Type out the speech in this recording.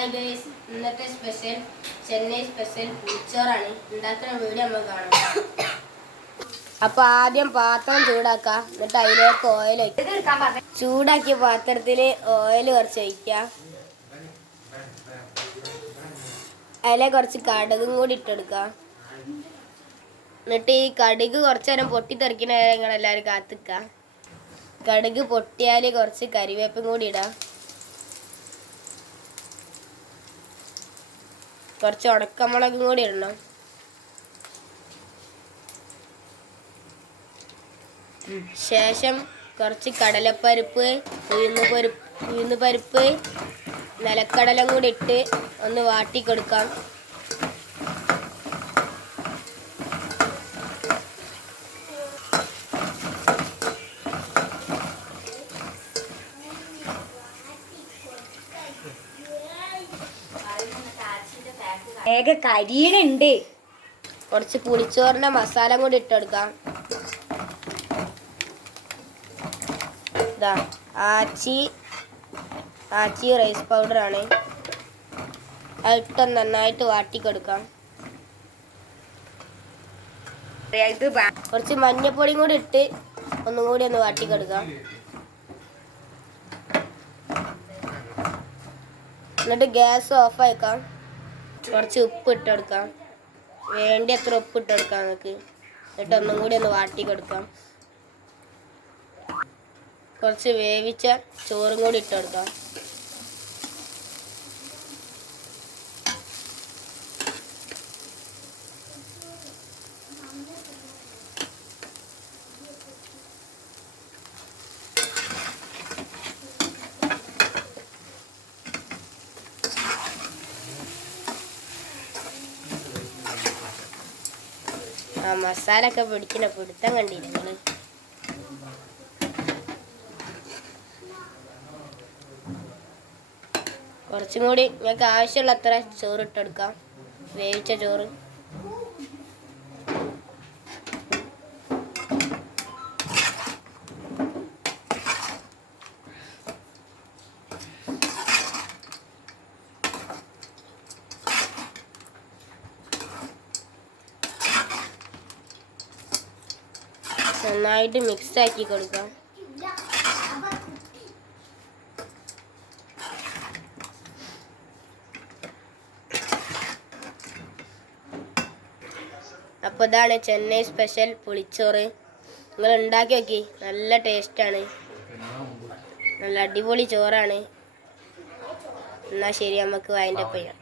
Hi guys, ഇന്നത്തെ special Chennai special പുളിച്ചോറാണ്. ഉണ്ടാക്കുന്ന video നമ്മൾ കാണാം. അപ്പോൾ ആദ്യം പാത്രം ചൂടാക്കാം, എന്നിട്ട് അതിലേക്ക് ഓയിൽ ഒഴിക്കാം. ചൂടാക്കിയ പാത്രത്തിൽ ഓയിൽ കുറച്ച് ഒഴിക്കാം. അതിലേക്ക് കുറച്ച് കടുകും കൂടി ഇട്ടെടുക്കാം. എന്നിട്ട് ഈ കടുക് കുറച്ച് നേരം പൊട്ടിത്തെറിക്കുന്ന നേരം നിങ്ങളെല്ലാവരും കാത്തിക്കുക. കടുക് പൊട്ടിയാൽ കുറച്ച് കരിവേപ്പും കൂടി ഇടാം. കുറച്ച് ഉണക്കമുളകും കൂടി ഇടണം. ശേഷം കുറച്ച് കടലപ്പരിപ്പ്, ഉഴുന്ന് പരിപ്പ്, നിലക്കടലും കൂടി ഇട്ട് ഒന്ന് വാട്ടി കൊടുക്കാം. കരിയുന്നുണ്ട്. കുറച്ച് പുളിച്ചോറിന്റെ മസാല കൂടി ഇട്ടെടുക്കാം. ഇതാ ആച്ചി റൈസ് പൗഡറാണ്. അതിട്ട് നന്നായിട്ട് വാട്ടിക്കൊടുക്കാം. കുറച്ച് മഞ്ഞപ്പൊടിയും കൂടി ഇട്ട് ഒന്നും കൂടി ഒന്ന് വാട്ടിക്കൊടുക്കാം. എന്നിട്ട് ഗ്യാസ് ഓഫ് ആക്കാം. കുറച്ച് ഉപ്പ് ഇട്ടെടുക്കാം. വേണ്ടി അത്ര ഉപ്പ് ഇട്ടെടുക്കാം നമുക്ക്. എന്നിട്ട് ഒന്നും കൂടി ഒന്ന് വാട്ടി കൊടുക്കാം. കുറച്ച് വേവിച്ച ചോറും കൂടി ഇട്ടെടുക്കാം. ആ മസാല ഒക്കെ പിടിക്കുന്ന പിടുത്തം കണ്ടിരുന്നു. കുറച്ചും കൂടി നിങ്ങൾക്ക് ആവശ്യമുള്ള അത്ര ചോറ് ഇട്ടെടുക്കാം. വേവിച്ച ചോറ്. നന്നായിട്ട് മിക്സ് ആക്കി കൊടുക്കാം. അപ്പോൾ ഇതാണ് ചെന്നൈ സ്പെഷ്യൽ പുളിച്ചോറ്. നിങ്ങൾ ഉണ്ടാക്കി നോക്കി, നല്ല ടേസ്റ്റാണ്. നല്ല അടിപൊളി ചോറാണ്. എന്നാൽ ശരി, നമുക്ക് വൈൻഡപ്പ് ചെയ്യാം.